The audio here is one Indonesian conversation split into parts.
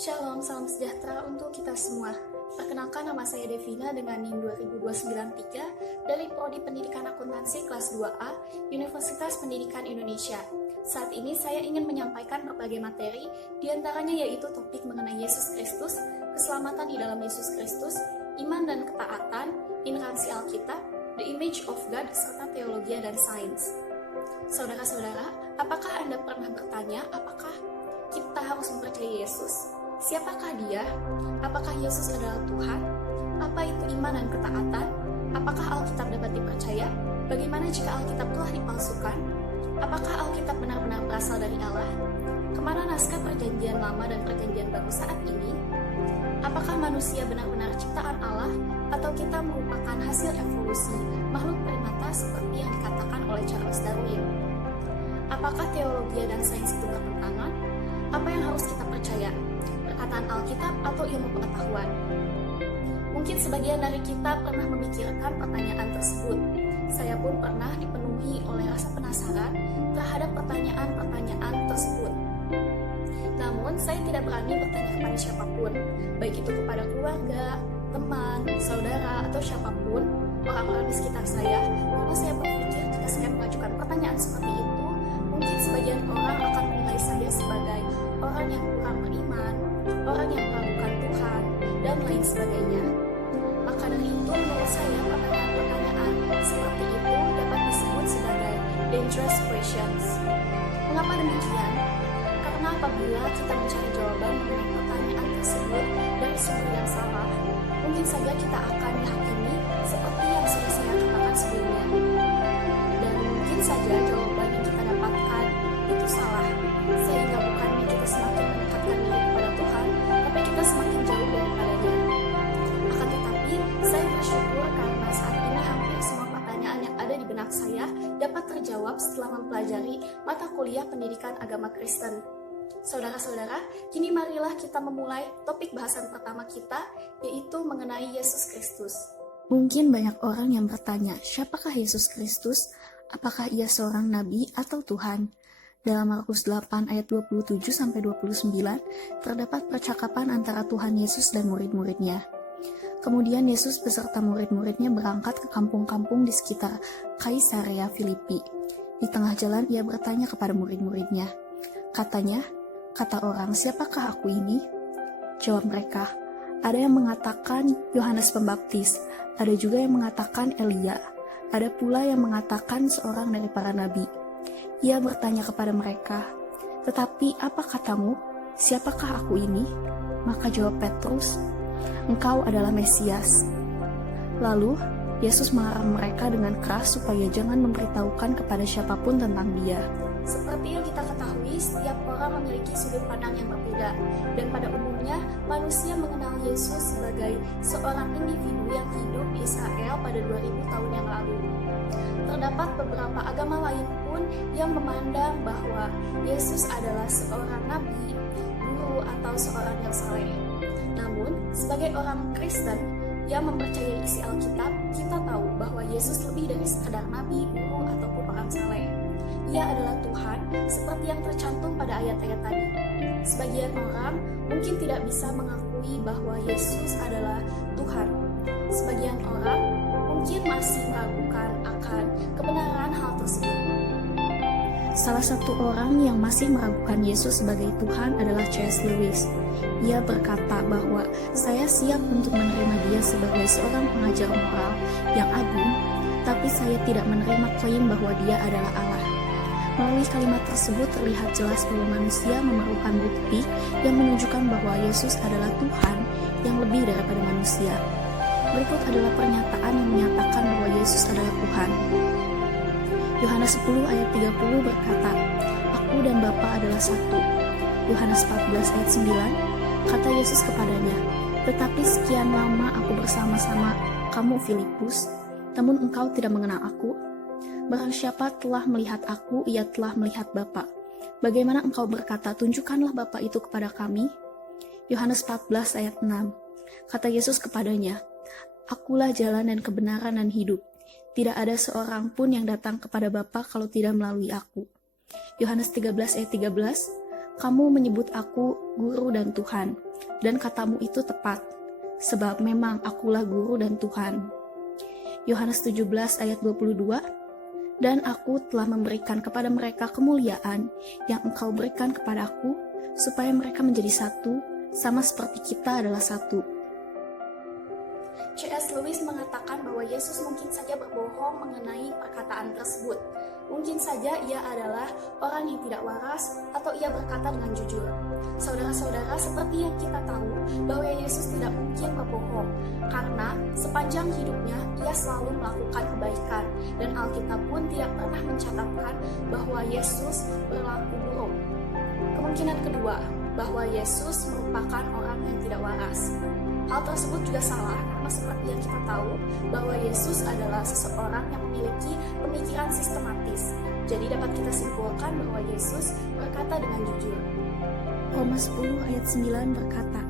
Shalom, salam sejahtera untuk kita semua. Perkenalkan, nama saya Devina dengan NIM 22293 dari Prodi Pendidikan Akuntansi kelas 2A, Universitas Pendidikan Indonesia. Saat ini saya ingin menyampaikan berbagai materi, diantaranya yaitu topik mengenai Yesus Kristus, keselamatan di dalam Yesus Kristus, iman dan ketaatan, inerransi Alkitab, the image of God, serta teologi dan sains. Saudara-saudara, apakah Anda pernah bertanya apakah kita harus mempercayai Yesus? Siapakah Dia? Apakah Yesus adalah Tuhan? Apa itu iman dan ketaatan? Apakah Alkitab dapat dipercaya? Bagaimana jika Alkitab telah dipalsukan? Apakah Alkitab benar-benar berasal dari Allah? Kemana naskah Perjanjian Lama dan Perjanjian Baru saat ini? Apakah manusia benar-benar ciptaan Allah atau kita merupakan hasil evolusi makhluk primata seperti yang dikatakan oleh Charles Darwin? Apakah teologi dan sains itu bertentangan? Apa yang harus kita percaya? Perkataan Alkitab atau ilmu pengetahuan? Mungkin sebagian dari kita pernah memikirkan pertanyaan tersebut. Saya pun pernah dipenuhi oleh rasa penasaran terhadap pertanyaan-pertanyaan tersebut. Namun, saya tidak berani bertanya kepada siapapun, baik itu kepada keluarga, teman, saudara, atau siapapun, orang-orang di sekitar saya, karena saya berpikir jika saya mengajukan pertanyaan seperti itu, mungkin sebagian orang akan menilai saya sebagai orang yang kurang beriman, orang yang meragukan Tuhan, dan lain sebagainya. Maka dari itu, menurut saya, pertanyaan-pertanyaan seperti itu dapat disebut sebagai dangerous questions. Mengapa demikian? Karena apabila kita mencari jawaban mengenai pertanyaan tersebut dari sumber yang salah, mungkin saja kita akan dihakimi seperti yang sudah saya katakan sebelumnya. Dan mungkin saja jawaban yang kita dapatkan itu salah, sehingga bukannya kita semakin mendekatkan diri kepada Tuhan, tapi kita semakin jauh daripadanya. Akan tetapi, saya bersyukur karena saat ini hampir semua pertanyaan yang ada di benak saya dapat terjawab setelah mempelajari mata kuliah pendidikan agama Kristen. Saudara-saudara, kini marilah kita memulai topik bahasan pertama kita, yaitu mengenai Yesus Kristus. Mungkin banyak orang yang bertanya, siapakah Yesus Kristus? Apakah ia seorang nabi atau Tuhan? Dalam Markus 8 ayat 27-29, terdapat percakapan antara Tuhan Yesus dan murid-muridnya. Kemudian Yesus beserta murid-muridnya berangkat ke kampung-kampung di sekitar Kaisarea Filipi. Di tengah jalan ia bertanya kepada murid-muridnya. Katanya, kata orang, siapakah aku ini? Jawab mereka, ada yang mengatakan Yohanes Pembaptis, ada juga yang mengatakan Elia, ada pula yang mengatakan seorang dari para nabi. Ia bertanya kepada mereka, tetapi apa katamu? Siapakah aku ini? Maka jawab Petrus, engkau adalah Mesias. Lalu, Yesus melarang mereka dengan keras supaya jangan memberitahukan kepada siapapun tentang dia. Seperti yang kita ketahui, setiap orang memiliki sudut pandang yang berbeda, dan pada umumnya manusia mengenal Yesus sebagai seorang individu yang hidup di Israel pada 2000 tahun yang lalu. Terdapat beberapa agama lain pun yang memandang bahwa Yesus adalah seorang nabi, guru, atau seorang yang saleh. Namun, sebagai orang Kristen yang mempercayai isi Alkitab, kita tahu bahwa Yesus lebih dari sekadar nabi, guru, ataupun orang saleh. Ia adalah Tuhan, seperti yang tercantum pada ayat-ayat tadi. Sebagian orang mungkin tidak bisa mengakui bahwa Yesus adalah Tuhan. Sebagian orang mungkin masih meragukan akan kebenaran hal tersebut. Salah satu orang yang masih meragukan Yesus sebagai Tuhan adalah C.S. Lewis. Ia berkata bahwa saya siap untuk menerima dia sebagai seorang pengajar moral yang agung, tapi saya tidak menerima klaim bahwa dia adalah Allah. Melalui kalimat tersebut terlihat jelas bahwa manusia memerlukan bukti yang menunjukkan bahwa Yesus adalah Tuhan yang lebih daripada manusia. Berikut adalah pernyataan yang menyatakan bahwa Yesus adalah Tuhan. Yohanes 10 ayat 30 berkata, Aku dan Bapa adalah satu. Yohanes 14 ayat 9, kata Yesus kepadanya, Tetapi sekian lama aku bersama-sama kamu Filipus, namun engkau tidak mengenal aku. Barang siapa telah melihat aku, ia telah melihat Bapa. Bagaimana engkau berkata, tunjukkanlah Bapa itu kepada kami? Yohanes 14 ayat 6, kata Yesus kepadanya, Akulah jalan dan kebenaran dan hidup. Tidak ada seorang pun yang datang kepada Bapa kalau tidak melalui aku. Yohanes 13 ayat 13, Kamu menyebut aku guru dan Tuhan, dan katamu itu tepat, sebab memang akulah guru dan Tuhan. Yohanes 17 ayat 22, dan aku telah memberikan kepada mereka kemuliaan yang engkau berikan kepadaku, supaya mereka menjadi satu, sama seperti kita adalah satu. C.S. Lewis mengatakan bahwa Yesus mungkin saja berbohong mengenai perkataan tersebut. Mungkin saja ia adalah orang yang tidak waras atau ia berkata dengan jujur. Saudara-saudara, seperti yang kita tahu bahwa Yesus tidak mungkin berbohong karena sepanjang hidupnya ia selalu melakukan kebaikan dan Alkitab pun tidak pernah mencatatkan bahwa Yesus berlaku buruk. Kemungkinan kedua, bahwa Yesus merupakan orang yang tidak waras. Hal tersebut juga salah karena seperti yang kita tahu bahwa Yesus adalah seseorang yang memiliki pemikiran sistematis. Jadi dapat kita simpulkan bahwa Yesus berkata dengan jujur. Roma 10 ayat 9 berkata,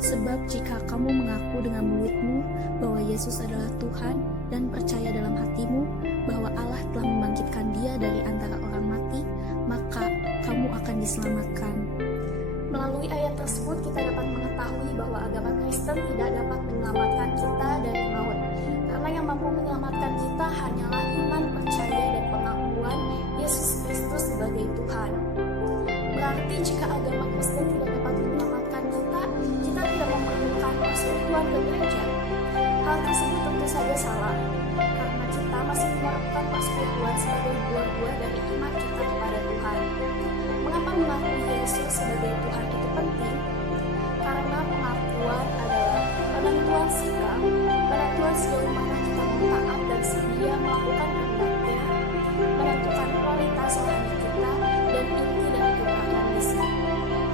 sebab jika kamu mengaku dengan mulutmu bahwa Yesus adalah Tuhan dan percaya dalam hatimu bahwa Allah telah membangkitkan dia dari antara orang mati, maka kamu akan diselamatkan. Melalui ayat tersebut kita dapat mengetahui bahwa agama Kristen tidak dapat menyelamatkan kita dari maut. Karena yang mampu menyelamatkan kita hanyalah iman, percaya, dan pengakuan Yesus Kristus sebagai Tuhan. Berarti jika agama Kristen tidak dapat menyelamatkan kita, kita tidak memerlukan persekutuan ke gereja. Hal tersebut tentu saja salah, karena kita masih memerlukan persekutuan sebagai buah-buah dari iman kita kepada Tuhan. Mengapa mengakui Yesus sebagai Tuhan itu penting? Karena pengakuan adalah penentuan sikap, penentuan sejauh mana kita mau taat dan sedia melakukan kehendaknya, menentukan kualitas rohani kita, dan inti dari kebenaran misi.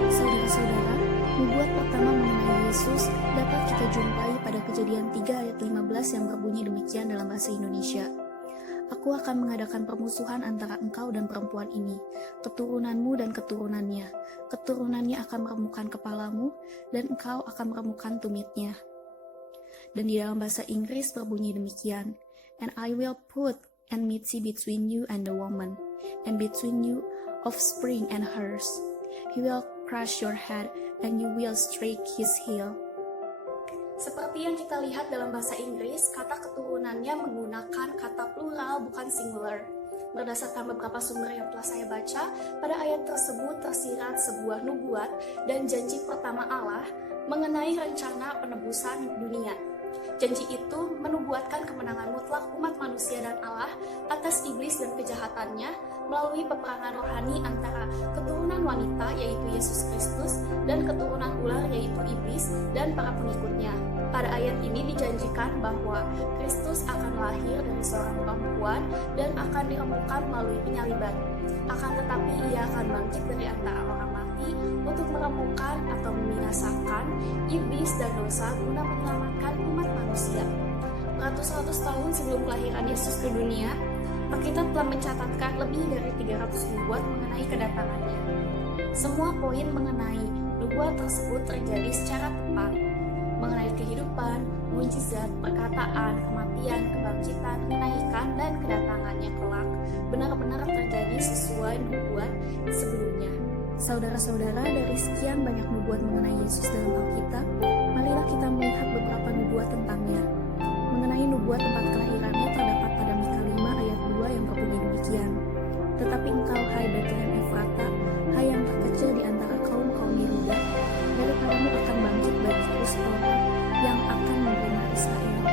Saudara-saudara, nubuat pertama mengenai Yesus dapat kita jumpai pada Kejadian 3 ayat 15 yang berbunyi demikian dalam bahasa Indonesia. Aku akan mengadakan permusuhan antara engkau dan perempuan ini, keturunanmu dan keturunannya. Keturunannya akan meremukkan kepalamu, dan engkau akan meremukkan tumitnya. Dan di dalam bahasa Inggris berbunyi demikian, and I will put enmity between you and the woman, and between you offspring and hers. He will crush your head, and you will strike his heel. Seperti yang kita lihat dalam bahasa Inggris, kata keturunannya menggunakan kata plural bukan singular. Berdasarkan beberapa sumber yang telah saya baca, pada ayat tersebut tersirat sebuah nubuat dan janji pertama Allah mengenai rencana penebusan dunia. Janji itu menubuatkan kemenangan mutlak umat manusia dan Allah atas iblis dan kejahatannya melalui peperangan rohani antara keturunan wanita yaitu Yesus Kristus dan keturunan ular yaitu iblis dan para pengikutnya. Pada ayat ini dijanjikan bahwa Kristus akan lahir dari seorang perempuan dan akan diremukkan melalui penyaliban. Akan tetapi ia akan bangkit dari antara orang mati untuk meremukkan atau membinasakan iblis dan dosa guna menyelamatkan umat manusia. Beratus-ratus tahun sebelum kelahiran Yesus ke dunia, Alkitab telah mencatatkan lebih dari 300 nubuat mengenai kedatangannya. Semua poin mengenai nubuat tersebut terjadi secara tepat, mengenai kehidupan, mujizat, perkataan, kematian, kebangkitan, kenaikan, dan kedatangannya kelak benar-benar terjadi sesuai nubuat sebelumnya. Saudara-saudara, dari sekian banyak nubuat mengenai Yesus dalam Alkitab, marilah kita melihat beberapa nubuat tentangnya. Mengenai nubuat tempat kelahirannya terdapat pada Mika 5 ayat 2 yang berbunyi demikian. Tetapi engkau, hai Betlehem Efrata, hai yang terkecil di antara kaum-kaum Yehuda, daripadamu akan bangkit bagiku seorang yang akan membela Israel,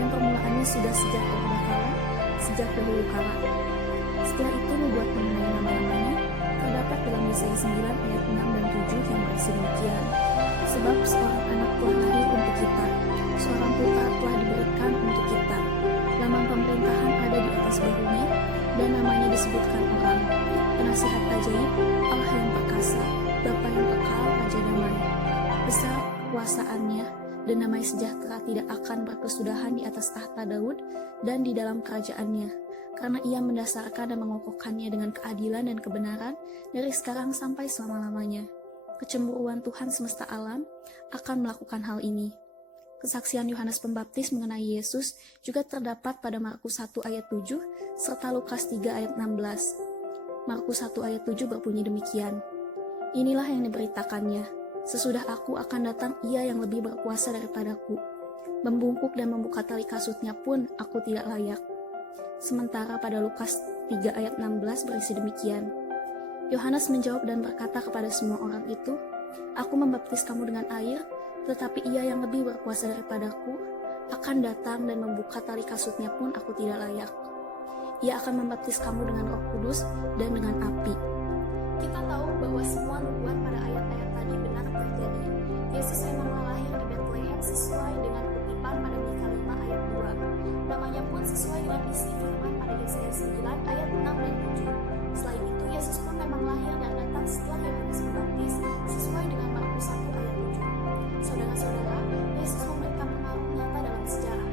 yang permulaannya sudah sejak dahulu sejak dahulu kala. Setelah itu nubuat mengenai nama-namanya terdapat dalam Yesaya 9 ayat 6 dan 7 yang berisi demikian. Sebab seorang anak telah lahir untuk kita, seorang putra telah diberikan untuk kita. Lambang pemerintahan ada di atas bahunya, dan namanya disebutkan orang, penasihat ajaib, Allah yang perkasa, Bapa yang kekal, Raja damai. Besar kekuasaannya, dan damai sejahtera tidak akan berkesudahan di atas tahta Daud dan di dalam kerajaannya, karena ia mendasarkan dan mengokohkannya dengan keadilan dan kebenaran dari sekarang sampai selama-lamanya. Kecemburuan Tuhan semesta alam akan melakukan hal ini. Kesaksian Yohanes Pembaptis mengenai Yesus juga terdapat pada Markus 1 ayat 7 serta Lukas 3 ayat 16. Markus 1 ayat 7 berbunyi demikian. Inilah yang diberitakannya. Sesudah aku akan datang Ia yang lebih berkuasa daripadaku. Membungkuk dan membuka tali kasutnya pun aku tidak layak. Sementara pada Lukas 3 ayat 16 berisi demikian. Yohanes menjawab dan berkata kepada semua orang itu, "Aku membaptis kamu dengan air, tetapi Ia yang lebih berkuasa daripadaku akan datang dan membuka tali kasutnya pun aku tidak layak. Ia akan membaptis kamu dengan Roh Kudus dan dengan api." Kita tahu bahwa semua nubuat pada ayat-ayat tadi benar terjadi. Yesus memang lahir di Bethlehem sesuai dengan kutipan pada Mika 5 ayat 2. Namanya pun sesuai dengan isi firman pada Yesaya 9 ayat 6 dan 7. Selain itu, Yesus pun memang lahir dan datang setelah Yohanes Pembaptis sesuai dengan Markus 1 ayat 7. Saudara-saudara, Yesus memberikan pengaruh nyata dalam sejarah.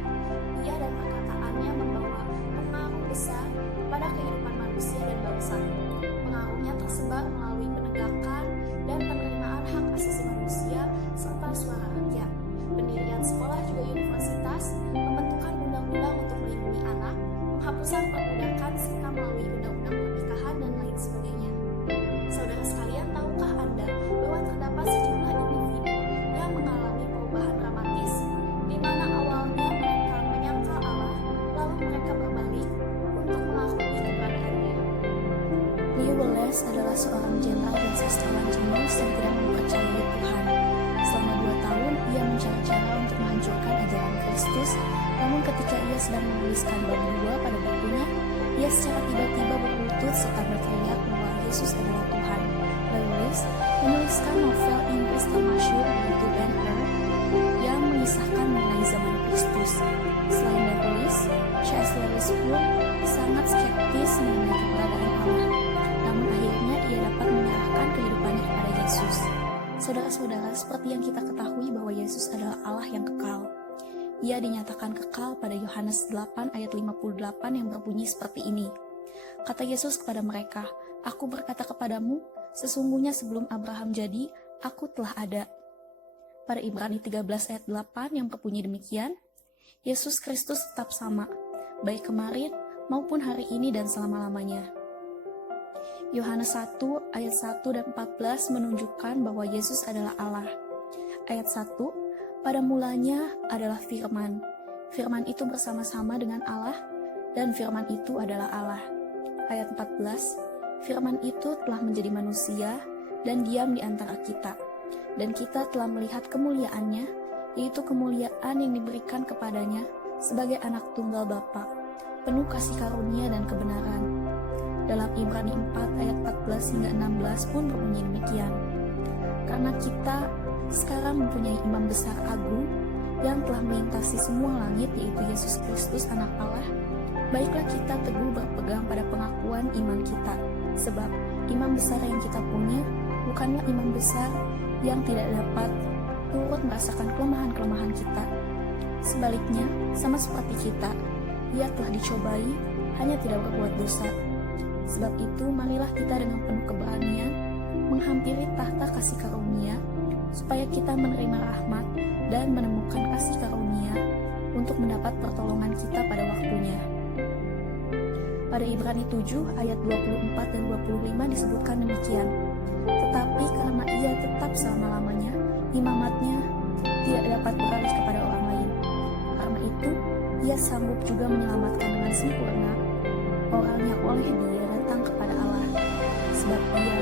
Ia dan perkataannya membawa pengaruh besar pada kehidupan manusia dan bangsa. Pengaruhnya tersebar melalui penegakan dan penerimaan hak asasi manusia serta suara rakyat, pendirian sekolah juga universitas, pembentukan undang-undang untuk melindungi anak, penghapusan perbudakan serta melalui undang-undang pernikahan dan lain sebagainya. Saudara sekalian, tahukah Anda bahwa terdapat sejumlah individu yang mengalami perubahan dramatis, di mana awalnya mereka menyangkal Allah, lalu mereka berbalik untuk mengakui keberadaannya. Leo Wallace adalah seorang jenderal dan sastrawan jenius yang tidak mempercayai Tuhan. Selama 2 tahun, ia mencari cara untuk menghancurkan ajaran Kristus, namun ketika ia sedang menuliskan bab 2 pada bukunya, ia secara tiba-tiba berlutut serta berteriak bahwa Yesus adalah Tuhan. Wallace menuliskan novel Inggris termasyhur yaitu Ben-Hur yang mengisahkan mengenai zaman Kristus. Selain Wallace, C.S. Lewis pun sangat skeptis mengenai keberadaan Allah. Namun akhirnya ia dapat menyerahkan kehidupannya kepada Yesus. Saudara-saudara, seperti yang kita ketahui bahwa Yesus adalah Allah yang kekal. Ia dinyatakan kekal pada Yohanes 8 ayat 58 yang berbunyi seperti ini. Kata Yesus kepada mereka, "Aku berkata kepadamu, sesungguhnya sebelum Abraham jadi, aku telah ada." Pada Ibrani 13 ayat 8 yang berbunyi demikian, Yesus Kristus tetap sama, baik kemarin maupun hari ini dan selama-lamanya. Yohanes 1 ayat 1 dan 14 menunjukkan bahwa Yesus adalah Allah. Ayat 1, pada mulanya adalah firman. Firman itu bersama-sama dengan Allah, dan firman itu adalah Allah. Ayat 14, firman itu telah menjadi manusia dan diam di antara kita. Dan kita telah melihat kemuliaannya, yaitu kemuliaan yang diberikan kepadanya sebagai anak tunggal Bapa, penuh kasih karunia dan kebenaran. Dalam Ibrani 4 ayat 14 hingga 16 pun berbunyi demikian. Karena kita sekarang mempunyai imam besar agung yang telah melintasi semua langit, yaitu Yesus Kristus anak Allah, baiklah kita teguh berpegang pada pengakuan iman kita. Sebab imam besar yang kita punya bukanlah imam besar yang tidak dapat turut merasakan kelemahan-kelemahan kita. Sebaliknya, sama seperti kita, ia telah dicobai, hanya tidak berbuat dosa. Sebab itu, marilah kita dengan penuh keberanian menghampiri tahta kasih karunia, supaya kita menerima rahmat dan menemukan kasih karunia untuk mendapat pertolongan kita pada waktunya. Pada Ibrani 7 ayat 24 dan 25 disebutkan demikian. Tetapi karena ia tetap selama-lamanya, imamatnya tidak dapat beralih kepada orang lain. Karena itu, ia sanggup juga menyelamatkan dengan sempurna orang yang oleh dia datang kepada Allah, sebab ia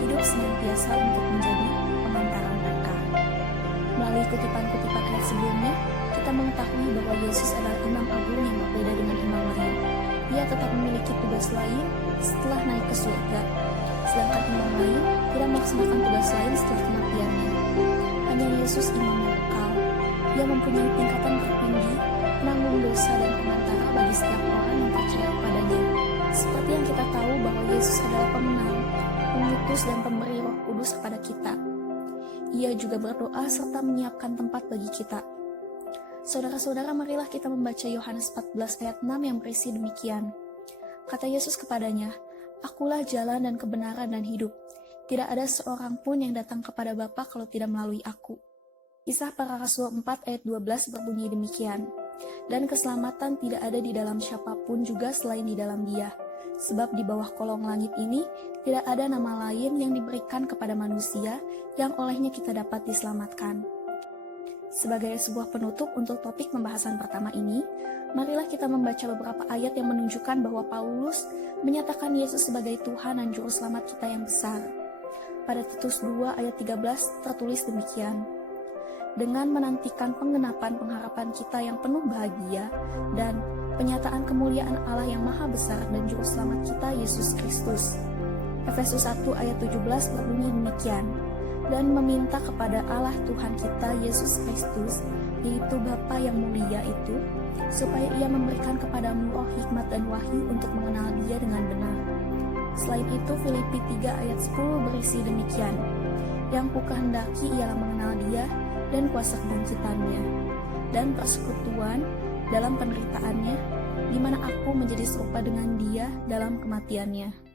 hidup senantiasa untuk menjadi pengantara mereka. Melalui kutipan-kutipan ayat sebelumnya, kita mengetahui bahwa Yesus adalah imam agung yang berbeda dengan imam lain. Ia tetap memiliki tugas lain setelah naik ke surga, sedangkan imam lain tidak melaksanakan tugas lain setelah kematiannya. Hanya Yesus imam yang kekal. Ia mempunyai tingkatan tertinggi, penanggung dosa dan pengantara bagi setiap orang yang percaya kepadanya. Seperti yang kita tahu bahwa Yesus adalah pemenang, pengutus dan pemberi Roh Kudus kepada kita. Ia juga berdoa serta menyiapkan tempat bagi kita. Saudara-saudara, marilah kita membaca Yohanes 14 ayat 6 yang berisi demikian. Kata Yesus kepadanya, "Akulah jalan dan kebenaran dan hidup. Tidak ada seorang pun yang datang kepada Bapa kalau tidak melalui aku." Kisah Para Rasul 4 ayat 12 berbunyi demikian. Dan keselamatan tidak ada di dalam siapapun juga selain di dalam Dia, sebab di bawah kolong langit ini tidak ada nama lain yang diberikan kepada manusia yang olehnya kita dapat diselamatkan. Sebagai sebuah penutup untuk topik pembahasan pertama ini, marilah kita membaca beberapa ayat yang menunjukkan bahwa Paulus menyatakan Yesus sebagai Tuhan dan Juru Selamat kita yang besar. Pada Titus 2 ayat 13 tertulis demikian, dengan menantikan penggenapan pengharapan kita yang penuh bahagia dan penyataan kemuliaan Allah yang maha besar dan Juru Selamat kita Yesus Kristus. Efesus 1 ayat 17 berbunyi demikian, dan meminta kepada Allah Tuhan kita Yesus Kristus, yaitu Bapa yang mulia itu, supaya Ia memberikan kepadamu roh hikmat dan wahyu untuk mengenal Dia dengan benar. Selain itu, Filipi 3 ayat 10 berisi demikian, yang kukehendaki ialah mengenal Dia dan kuasa kebangkitannya, dan persekutuan dalam penderitaannya, di mana aku menjadi serupa dengan Dia dalam kematiannya.